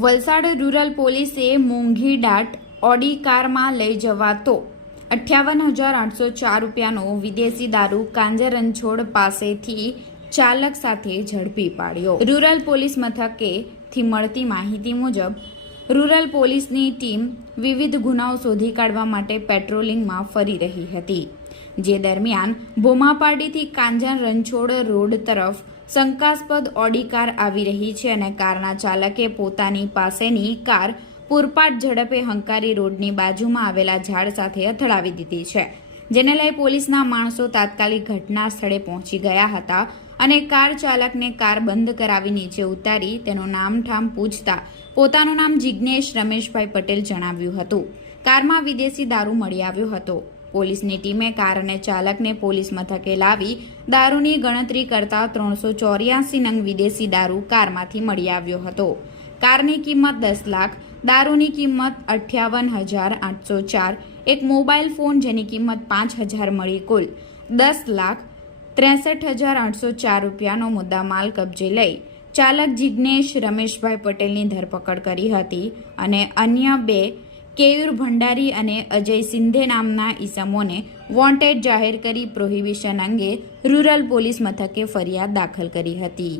Valsad rural પોલીસે મોંઘી દાટ Audi કારમાં લઈ જવાતો 58,804 રૂપિયાનો વિદેશી દારૂ કાંજર રણછોડ પાસેથી ચાલક સાથે ઝડપી પાડ્યો। રૂરલ પોલીસ મથકેથી મળતી માહિતી મુજબ રૂરલ પોલીસની ટીમ વિવિધ ગુનાઓ શોધી કાઢવા માટે પેટ્રોલિંગમાં ફરી રહી હતી, જે દરમિયાન ભોમાપાડીથી કાંજર રણછોડ રોડ તરફ શંકાસ્પદ ઓડી કાર આવી રહી છે અને કારના ચાલકે પોતાની પાસેની કાર પૂરપાટ ઝડપે હંકારી રોડની બાજુમાં આવેલા ઝાડ સાથે અથડાવી દીધી છે, જેને લઈ પોલીસના માણસો તાત્કાલિક ઘટના સ્થળે પહોંચી ગયા હતા અને કાર ચાલકને કાર બંધ કરાવી નીચે ઉતારી તેનું નામઠામ પૂછતા પોતાનું નામ જિગ્નેશ રમેશભાઈ પટેલ જણાવ્યું હતું। કારમાં વિદેશી દારૂ મળી આવ્યો હતો। પોલીસની ટીમે કાર અને ચાલકને પોલીસ મથકે લાવી દારૂની ગણતરી કરતા 384 નંગ વિદેશી દારૂ કારમાંથી મળી આવ્યો હતો। કારની કિંમત 10 લાખ, દારૂની કિંમત 58,804, એક મોબાઈલ ફોન જેની કિંમત 5,000 મળી કુલ 10,63,804 રૂપિયાનો મુદ્દામાલ કબજે લઈ ચાલક જિગ્નેશ રમેશભાઈ પટેલની ધરપકડ કરી હતી અને અન્ય 2 કેયુર ભંડારી અને અજય સિંધે નામના ઈસમોને વોન્ટેડ જાહેર કરી પ્રોહિબિશન અંગે રૂરલ પોલીસ મથકે ફરિયાદ દાખલ કરી હતી।